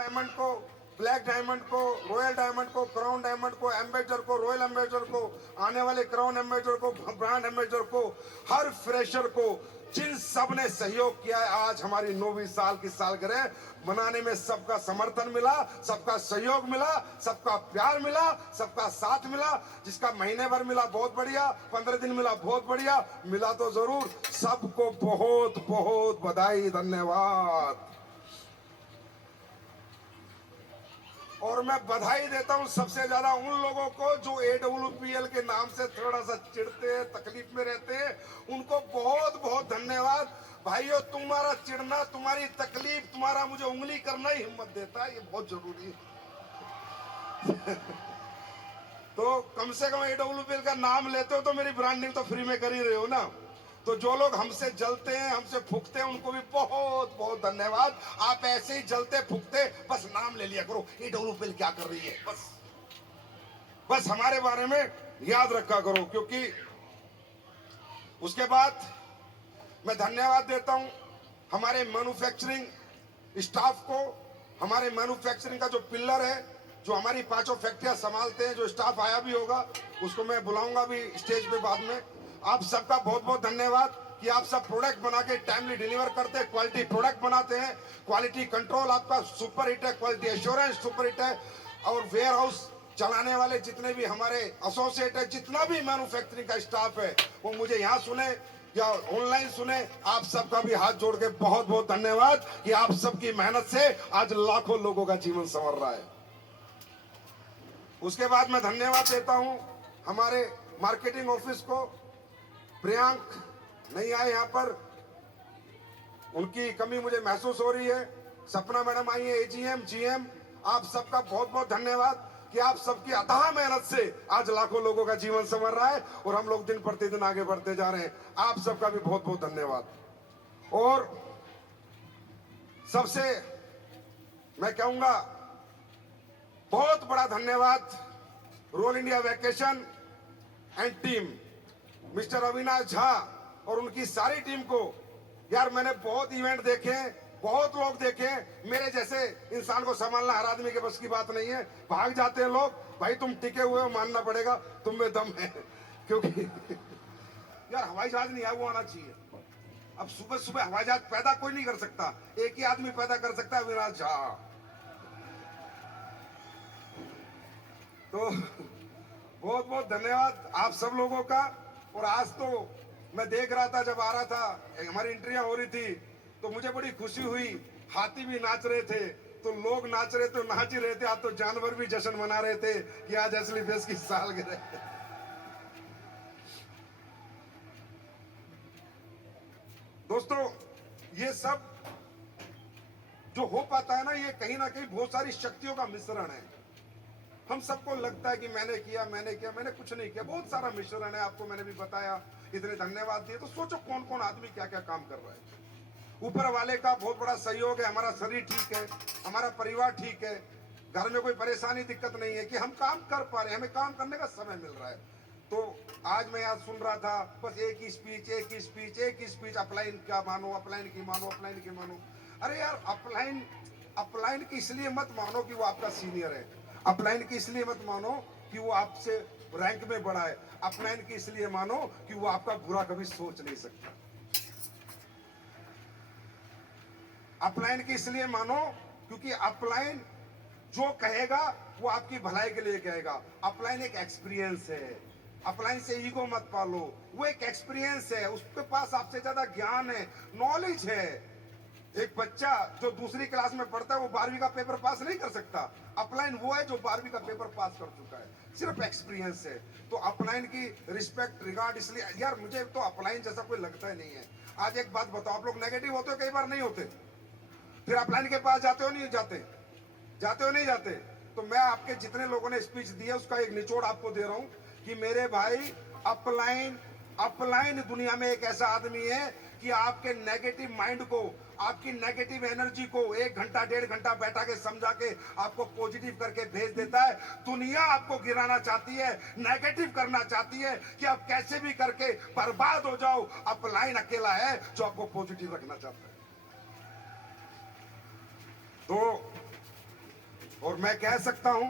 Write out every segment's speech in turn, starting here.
Diamond को, black diamond को, royal diamond को, क्राउन डायमंड को, एम्बेसडर को, रॉयल एम्बेसडर को, आने वाले क्राउन एम्बेसडर को, ब्रांड एम्बेसडर को, हर फ्रेशर को, जिन सब ने सहयोग किया है, आज हमारी 9वीं साल की सालगिरह मनाने में सबका समर्थन मिला, सबका सहयोग मिला, सबका प्यार मिला, सबका साथ मिला। जिसका महीने भर मिला बहुत बढ़िया, 15 दिन मिला बहुत बढ़िया, मिला तो जरूर। सबको बहुत बहुत बधाई, धन्यवाद। और मैं बधाई देता हूं सबसे ज्यादा उन लोगों को जो AWPL के नाम से थोड़ा सा चिढ़ते हैं, तकलीफ में रहते हैं, उनको बहुत बहुत धन्यवाद। भाइयों, तुम्हारा चिढ़ना, तुम्हारी तकलीफ, तुम्हारा मुझे उंगली करना ही हिम्मत देता है, ये बहुत जरूरी है। तो कम से कम AWPL का नाम लेते हो तो मेरी ब्रांडिंग तो फ्री में कर ही रहे हो ना। तो जो लोग हमसे जलते हैं, हमसे फूकते हैं, उनको भी बहुत बहुत धन्यवाद। आप ऐसे ही जलते फूकते बस नाम ले लिया करो, AWPL क्या कर रही है, बस हमारे बारे में याद रखा करो। क्योंकि उसके बाद मैं धन्यवाद देता हूं हमारे मैन्युफैक्चरिंग स्टाफ को। हमारे मैन्युफैक्चरिंग का जो पिलर है, जो हमारी 5 फैक्ट्रियां संभालते हैं, जो स्टाफ आया भी होगा उसको मैं बुलाऊंगा भी स्टेज पे बाद में। आप सबका बहुत बहुत धन्यवाद कि आप सब प्रोडक्ट बना के टाइमली डिलीवर करते हैं, क्वालिटी प्रोडक्ट बनाते हैं, क्वालिटी कंट्रोल आपका सुपर हिट है, क्वालिटी एश्योरेंस सुपर हिट है। और वेयर हाउस चलाने वाले जितने भी हमारे एसोसिएट है, जितना भी मैन्युफैक्चरिंग का स्टाफ है, वो मुझे यहाँ सुने या ऑनलाइन सुने, आप सबका भी हाथ जोड़ के बहुत बहुत धन्यवाद कि आप सबकी मेहनत से आज लाखों लोगों का जीवन संवर रहा है। उसके बाद मैं धन्यवाद देता हूं हमारे मार्केटिंग ऑफिस को। प्रियांक नहीं आए यहाँ पर, उनकी कमी मुझे महसूस हो रही है। सपना मैडम आई है, AGM, GM, आप सबका बहुत बहुत धन्यवाद कि आप सबकी अथाह मेहनत से आज लाखों लोगों का जीवन संवर रहा है और हम लोग दिन प्रतिदिन आगे बढ़ते जा रहे हैं। आप सबका भी बहुत बहुत धन्यवाद। और सबसे मैं कहूंगा बहुत बड़ा धन्यवाद roll India vacation and team, mister Avinash Jha और उनकी सारी टीम को। यार, मैंने बहुत इवेंट देखे, बहुत लोग देखे, मेरे जैसे इंसान को संभालना हर आदमी के बस की बात नहीं है। भाग जाते हैं लोग, भाई तुम टिके हुए हो, मानना पड़ेगा, तुम में दम है। क्योंकि यार हवाई जहाज नहीं है, वो आना चाहिए। अब सुबह सुबह हवाई जहाज पैदा कोई नहीं कर सकता, एक ही आदमी पैदा कर सकता है, अविनाश झा। तो बहुत बहुत धन्यवाद आप सब लोगों का। और आज तो मैं देख रहा था, जब आ रहा था, हमारी एंट्रियां हो रही थी, तो मुझे बड़ी खुशी हुई। हाथी भी नाच रहे थे, तो लोग नाच रहे थे, नाच ही रहे थे। आज तो जानवर भी जश्न मना रहे थे कि आज असली देश की सालगिरह। दोस्तों, ये सब जो हो पाता है ना, ये कहीं ना कहीं बहुत सारी शक्तियों का मिश्रण है। हम सबको लगता है कि मैंने किया, मैंने कुछ नहीं किया। बहुत सारा मिश्रण है, आपको मैंने भी बताया, इतने धन्यवाद दिए। तो सोचो कौन कौन आदमी क्या क्या काम कर रहा है। ऊपर वाले का बहुत बड़ा सहयोग है, हमारा शरीर ठीक है, हमारा परिवार ठीक है, घर में कोई परेशानी दिक्कत नहीं है कि हम काम कर पा रहे हैं, हमें काम करने का समय मिल रहा है। तो आज मैं यहाँ सुन रहा था, बस एक ही स्पीच, अपलाइन क्या मानो, अपलाइन की मानो, अपलाइन की मानो। अरे यार, अपलाइन की इसलिए मत मानो कि वो आपका सीनियर है, अपलाइन की इसलिए मत मानो कि वो आपसे रैंक में बड़ा है, अपलाइन की इसलिए मानो कि वो आपका बुरा कभी सोच नहीं सकता। अपलाइन की इसलिए मानो क्योंकि अपलाइन जो कहेगा वो आपकी भलाई के लिए कहेगा। अपलाइन एक एक्सपीरियंस है, अपलाइन से ईगो मत पालो, वो एक एक्सपीरियंस है, उसके पास आपसे ज्यादा ज्ञान है, नॉलेज है। एक बच्चा जो दूसरी क्लास में पढ़ता है वो 12वीं का पेपर पास नहीं कर सकता। अपलाइन वो है जो 12वीं का पेपर पास कर चुका है, सिर्फ एक्सपीरियंस है। तो अपलाइन की रिस्पेक्ट, रिगार्ड, इसलिए यार मुझे तो अपलाइन जैसा कोई लगता ही नहीं है। आज एक बात बताओ, आप लोग नेगेटिव होते हो, कई बार नहीं होते, फिर अपलाइन के पास जाते हो नहीं जाते, जाते हो नहीं जाते। तो मैं आपके जितने लोगों ने स्पीच दी है उसका एक निचोड़ आपको दे रहा हूं कि मेरे भाई, अपलाइन दुनिया में एक ऐसा आदमी है कि आपके नेगेटिव माइंड को, आपकी नेगेटिव एनर्जी को 1 घंटा 1.5 घंटा बैठा के समझा के आपको पॉजिटिव करके भेज देता है। दुनिया आपको गिराना चाहती है, नेगेटिव करना चाहती है कि आप कैसे भी करके बर्बाद हो जाओ। अपलाइन अकेला है जो आपको पॉजिटिव रखना चाहता है। तो मैं कह सकता हूं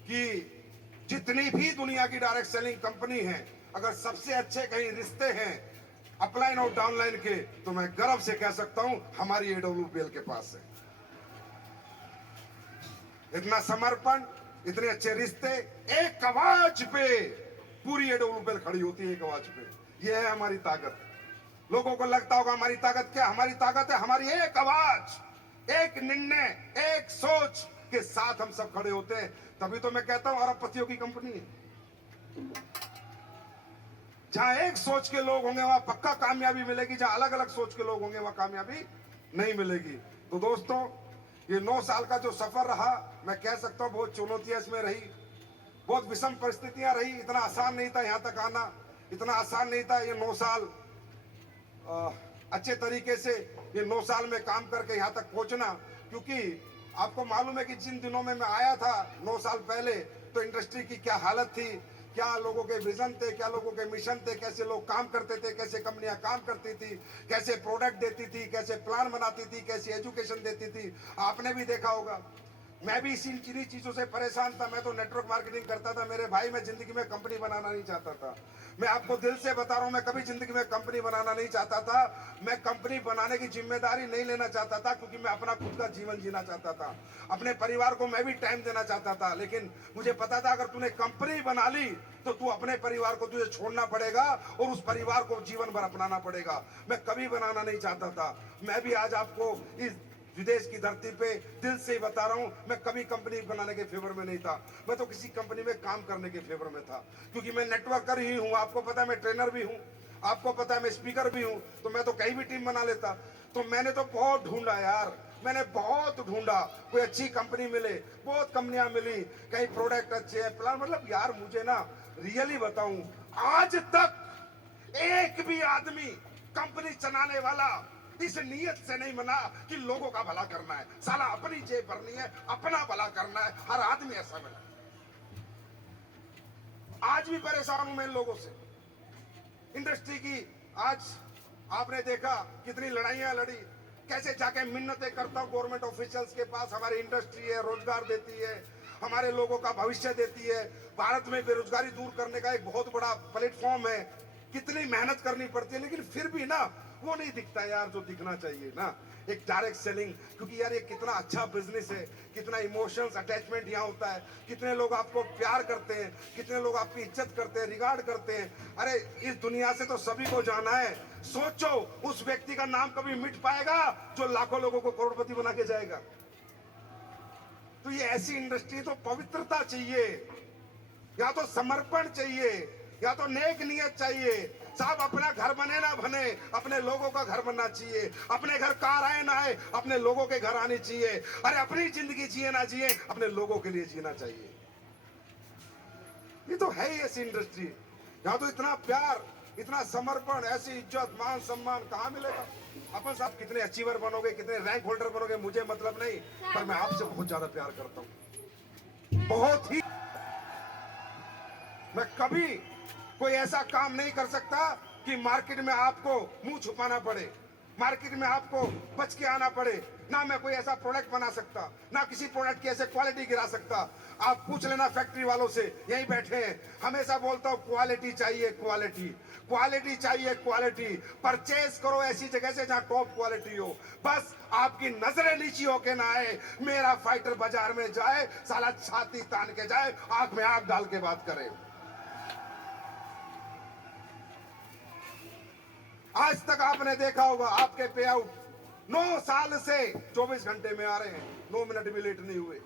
कि जितनी भी दुनिया की डायरेक्ट सेलिंग कंपनी है, अगर सबसे अच्छे कहीं रिश्ते हैं अपलाइन और डाउनलाइन के, तो मैं गर्व से कह सकता हूं हमारी एडब्ल्यूपीएल के पास है। इतना समर्पण, इतने अच्छे रिश्ते, एक आवाज पे पूरी एडब्ल्यूपीएल खड़ी होती है, एक आवाज पे। यह है हमारी ताकत। लोगों को लगता होगा हमारी ताकत क्या? हमारी ताकत है हमारी एक आवाज, एक निर्णय, एक सोच के साथ हम सब खड़े होते हैं। तभी तो मैं कहता हूं अरबपतियों की कंपनी है। जहां एक सोच के लोग होंगे वहां पक्का कामयाबी मिलेगी, जहां अलग अलग सोच के लोग होंगे वहां कामयाबी नहीं मिलेगी। तो दोस्तों, ये 9 साल का जो सफर रहा, मैं कह सकता हूं बहुत चुनौतियां इसमें रही, बहुत विषम परिस्थितियां रही। इतना आसान नहीं था यहां तक आना, इतना आसान नहीं था ये 9 साल अच्छे तरीके से ये 9 साल में काम करके यहां तक पहुंचना। क्योंकि आपको मालूम है कि जिन दिनों में मैं आया था 9 साल पहले, तो इंडस्ट्री की क्या हालत थी, क्या लोगों के विजन थे, क्या लोगों के मिशन थे, कैसे लोग काम करते थे, कैसे कंपनियां काम करती थी, कैसे प्रोडक्ट देती थी, कैसे प्लान बनाती थी, कैसी एजुकेशन देती थी। आपने भी देखा होगा। मैं भी इसी किन्हीं चीजों से परेशान था। मैं तो नेटवर्क मार्केटिंग करता था मेरे भाई, मैं जिंदगी में कंपनी बनाना नहीं चाहता था। मैं आपको दिल से बता रहा हूं, मैं कभी जिंदगी में कंपनी बनाना नहीं चाहता था। मैं कंपनी बनाने की जिम्मेदारी नहीं लेना चाहता था, क्योंकि मैं अपना खुद का जीवन जीना चाहता था। अपने परिवार को मैं भी टाइम देना चाहता था। लेकिन मुझे पता था अगर तूने कंपनी बना ली तो तू अपने परिवार को तुझे छोड़ना पड़ेगा और उस परिवार को जीवन भर अपनाना पड़ेगा। मैं कभी बनाना नहीं चाहता था। मैं भी आज आपको इस विदेश की धरती पे दिल से ही बता रहा हूं, मैं कभी कंपनी बनाने के फेवर में नहीं था। मैं तो किसी कंपनी में काम करने के फेवर में था, क्योंकि मैं नेटवर्कर ही हूं। आपको पता है मैं ट्रेनर भी हूं, आपको पता है मैं स्पीकर भी हूं, तो मैं तो कहीं भी टीम बना लेता। तो मैंने तो बहुत ढूंढा यार, मैंने बहुत ढूंढा, कोई अच्छी कंपनी मिले। बहुत कंपनियां मिली, कई प्रोडक्ट अच्छे हैं, प्लान, मतलब यार मुझे ना रियली बताऊं, आज तक एक भी आदमी कंपनी चलाने वाला इस नियत से नहीं बना कि लोगों का भला करना है, साला अपनी जेब भरनी है, अपना भला करना है। हर आदमी ऐसा बना। आज भी परेशान हूं मैं इन लोगों से। इंडस्ट्री की आज आपने देखा कितनी लड़ाइयां लड़ी, कैसे जाके मिन्नतें करता हूं गवर्नमेंट ऑफिशियल्स के पास। हमारी इंडस्ट्री है, रोजगार देती है, हमारे लोगों का भविष्य देती है, भारत में बेरोजगारी दूर करने का एक बहुत बड़ा प्लेटफॉर्म है। कितनी मेहनत करनी पड़ती है, लेकिन फिर भी ना वो नहीं दिखता यार जो दिखना चाहिए ना, एक डायरेक्ट सेलिंग। क्योंकि यार ये कितना अच्छा बिजनेस है, कितना इमोशंस अटैचमेंट यहाँ होता है, कितने लोग आपको प्यार करते हैं, कितने लोग आपकी इज्जत करते हैं, रिगार्ड करते हैं। अरे इस दुनिया से तो सभी को जाना है। सोचो उस व्यक्ति का नाम कभी मिट पाएगा जो लाखों लोगों को करोड़पति बना के जाएगा। तो ये ऐसी इंडस्ट्री, तो पवित्रता चाहिए, या तो समर्पण चाहिए, या तो नेक नियत चाहिए। साहब अपना घर बने ना बने, अपने लोगों का घर बनना चाहिए। अपने घर कार आए ना आए, अपने लोगों के घर आने चाहिए। अरे अपनी जिंदगी जिए ना जिए, अपने लोगों के लिए जीना चाहिए। ये तो है ही ऐसी इंडस्ट्री। यहाँ तो इतना प्यार, इतना समर्पण, ऐसी इज्जत, मान सम्मान कहाँ मिलेगा। अपन साहब कितने अचीवर बनोगे, कितने रैंक होल्डर बनोगे, मुझे मतलब नहीं, पर मैं आपसे बहुत ज्यादा प्यार करता हूँ, बहुत ही। मैं कभी कोई ऐसा काम नहीं कर सकता कि मार्केट में आपको मुंह छुपाना पड़े, मार्केट में आपको बच के आना पड़े। ना मैं कोई ऐसा प्रोडक्ट बना सकता, ना किसी प्रोडक्ट की ऐसे क्वालिटी गिरा सकता। आप पूछ लेना फैक्ट्री वालों से, यहीं बैठे हैं, हमेशा बोलता हूं क्वालिटी चाहिए, क्वालिटी, क्वालिटी चाहिए, क्वालिटी। परचेज करो ऐसी जगह से जहां टॉप क्वालिटी हो। बस आपकी नजरें नीची होके ना आए। मेरा फाइटर बाजार में जाए, साला छाती तान के जाए, आंख में आंख डाल के बात करे। आज तक आपने देखा होगा आपके पे आउट 9 साल से 24 घंटे में आ रहे हैं, 9 मिनट भी लेट नहीं हुए,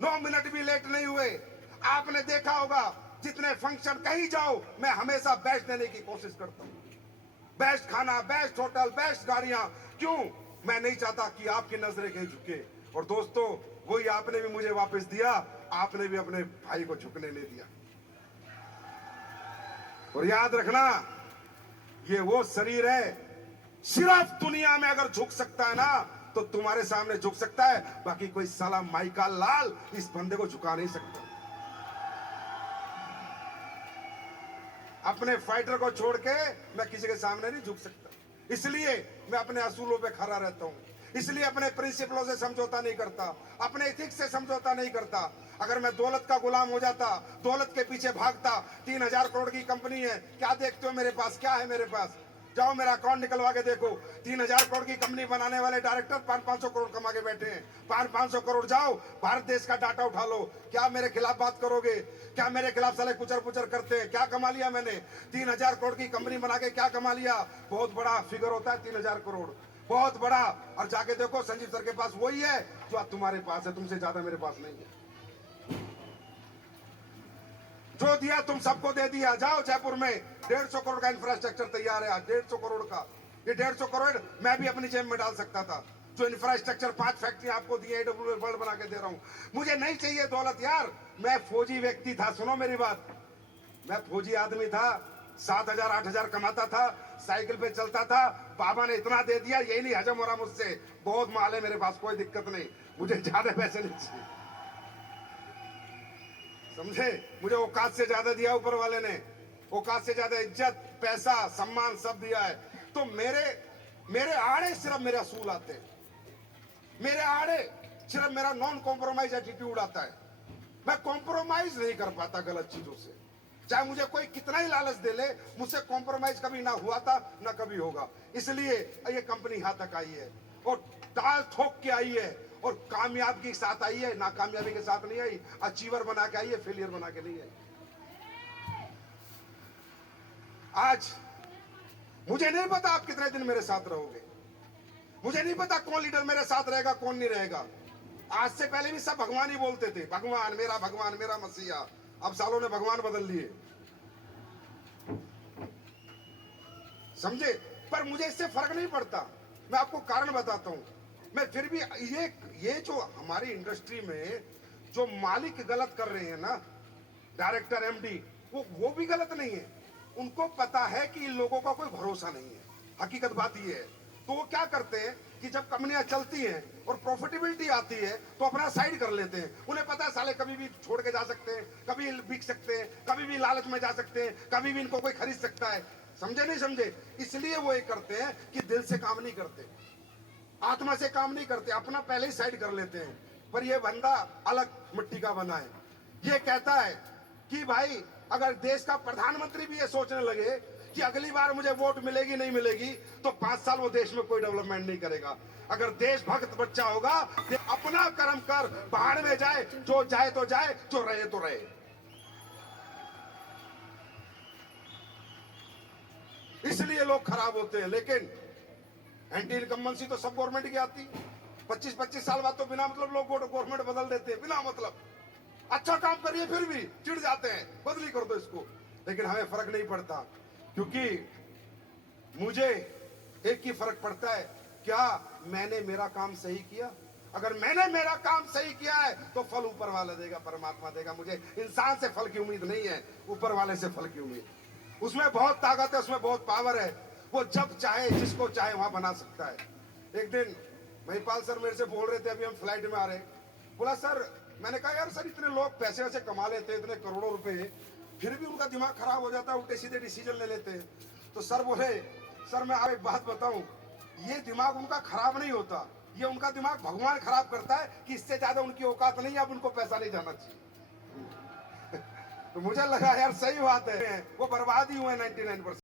9 मिनट भी लेट नहीं हुए। आपने देखा होगा जितने फंक्शन कहीं जाओ, मैं हमेशा बेस्ट देने की कोशिश करता हूं। बेस्ट खाना, बेस्ट होटल, बेस्ट गाड़ियां। क्यों? मैं नहीं चाहता कि आपकी नजरें कहीं झुके। और दोस्तों, वही आपने भी मुझे वापस दिया, आपने भी अपने भाई को झुकने नहीं दिया। और याद रखना, ये वो शरीर है, सिर्फ दुनिया में अगर झुक सकता है ना तो तुम्हारे सामने झुक सकता है, बाकी कोई साला माइका लाल इस बंदे को झुका नहीं सकता। अपने फाइटर को छोड़ के मैं किसी के सामने नहीं झुक सकता। इसलिए मैं अपने असूलों पे खड़ा रहता हूं। इसलिए अपने प्रिंसिपलों से समझौता नहीं करता, अपने एथिक्स से समझौता नहीं करता। अगर मैं दौलत का गुलाम हो जाता, दौलत के पीछे भागता, 3,000 करोड़ की कंपनी है, क्या देखते हो मेरे पास, क्या है मेरे पास? जाओ मेरा अकाउंट निकलवा के देखो। 3,000 करोड़ की कंपनी बनाने वाले डायरेक्टर 500-500 करोड़ कमा के बैठे हैं। 500-500 करोड़ जाओ, भारत देश का डाटा उठा लो। क्या मेरे खिलाफ बात करोगे? क्या मेरे खिलाफ साले कुचर पुचर करते हैं? क्या कमा लिया मैंने? 3,000 करोड़ की कंपनी बना के क्या कमा लिया? बहुत बड़ा फिगर होता है 3,000 करोड़, बहुत बड़ा। और जाके देखो संजीव सर के पास वही है जो आज तुम्हारे पास है, तुमसे ज्यादा मेरे पास नहीं है। जो दिया तुम सबको दे दिया। जाओ जयपुर में 150 करोड़ का इंफ्रास्ट्रक्चर तैयार है आज, 150 करोड़ का। ये 150 करोड़ मैं भी अपनी जेब में डाल सकता था। जो इंफ्रास्ट्रक्चर 5 फैक्ट्री आपको दी, AWL वर्ल्ड बना के दे रहा हूं। मुझे नहीं चाहिए दौलत यार, मैं फौजी व्यक्ति था, सुनो मेरी बात। मैं फौजी आदमी था, 7,000 8,000 कमाता था, साइकिल पे चलता था। बाबा ने इतना दे दिया, यही नहीं हजम हो रहा मुझसे। बहुत माल है मेरे पास, कोई दिक्कत नहीं, मुझे ज्यादा पैसे नहीं चाहिए, समझे? मुझे औकात से ज्यादा दिया ऊपर वाले ने, औकात से ज्यादा इज्जत, पैसा, सम्मान सब दिया है। तो मेरे आड़े सिर्फ मेरे असूल आते हैं, मेरे आड़े सिर्फ मेरा नॉन कॉम्प्रोमाइज एटीट्यूड आता है। मैं कॉम्प्रोमाइज नहीं कर पाता गलत चीजों से, चाहे मुझे कोई कितना ही लालच दे ले, मुझसे कॉम्प्रोमाइज कभी ना हुआ था ना कभी होगा। इसलिए ये कंपनी यहां तक आई है और ताल ठोक के आई है और कामयाबी के साथ आई है, नाकामयाबी के साथ नहीं आई। अचीवर बना के आई है, फेलियर बना के नहीं आई। आज मुझे नहीं पता आप कितने दिन मेरे साथ रहोगे, मुझे नहीं पता कौन लीडर मेरे साथ रहेगा कौन नहीं रहेगा। आज से पहले भी सब भगवान ही बोलते थे, भगवान मेरा मसीहा। अब सालों ने भगवान बदल लिए, समझे? पर मुझे इससे फर्क नहीं पड़ता। मैं आपको कारण बताता हूं। मैं फिर भी ये जो हमारी इंडस्ट्री में जो मालिक गलत कर रहे हैं ना, डायरेक्टर MD, वो भी गलत नहीं है। उनको पता है कि इन लोगों का कोई भरोसा नहीं है, हकीकत बात ये है। तो वो क्या करते हैं कि जब कंपनियां चलती हैं और प्रॉफिटेबिलिटी आती है तो अपना साइड कर लेते हैं। उन्हें पता है साले कभी भी छोड़ के जा सकते हैं, कभी बिक सकते हैं, कभी भी लालच में जा सकते हैं, कभी भी इनको कोई खरीद सकता है। समझे नहीं समझे? इसलिए वो ये करते हैं कि दिल से काम नहीं करते, आत्मा से काम नहीं करते, अपना पहले ही साइड कर लेते हैं। पर ये बंदा अलग मिट्टी का बना है। ये कहता है कि भाई अगर देश का प्रधानमंत्री भी ये सोचने लगे कि अगली बार मुझे वोट मिलेगी नहीं मिलेगी, तो 5 साल वो देश में कोई डेवलपमेंट नहीं करेगा। अगर देशभक्त बच्चा होगा, अपना कर्म कर, बाहर में जाए, जो जाए तो जाए, जो रहे तो रहे। इसलिए लोग खराब होते हैं। लेकिन एंटी इनकम्बेंसी तो सब गवर्नमेंट की आती। 25-25 साल बाद तो बिना मतलब लोग गवर्नमेंट बदल देते हैं, बिना मतलब। अच्छा काम करिए फिर भी चिढ़ जाते हैं, बदली कर दो इसको। लेकिन हमें फर्क नहीं पड़ता, क्योंकि मुझे एक ही फर्क पड़ता है, क्या मैंने मेरा काम सही किया? अगर मैंने मेरा काम सही किया है तो फल ऊपर वाला देगा, परमात्मा देगा। मुझे इंसान से फल की उम्मीद नहीं है, ऊपर वाले से फल की उम्मीद। उसमें बहुत ताकत है, उसमें बहुत पावर है। वो जब चाहे जिसको चाहे वहां बना सकता है। एक दिन महिपाल सर मेरे से बोल रहे थे, अभी हम फ्लाइट में आ रहे, बोला सर, मैंने कहा यार सर, इतने लोग पैसे वैसे कमा लेते हैं, इतने करोड़ों रुपए, फिर भी उनका दिमाग खराब हो जाता है, उल्टे सीधे डिसीजन ले लेते हैं। तो सर बोले, सर मैं आप एक बात बताऊं, ये दिमाग उनका खराब नहीं होता, ये उनका दिमाग भगवान खराब करता है कि इससे ज्यादा उनकी औकात नहीं है, अब उनको पैसा नहीं जाना चाहिए। तो मुझे लगा यार सही बात है, वो बर्बाद ही हुए 99%।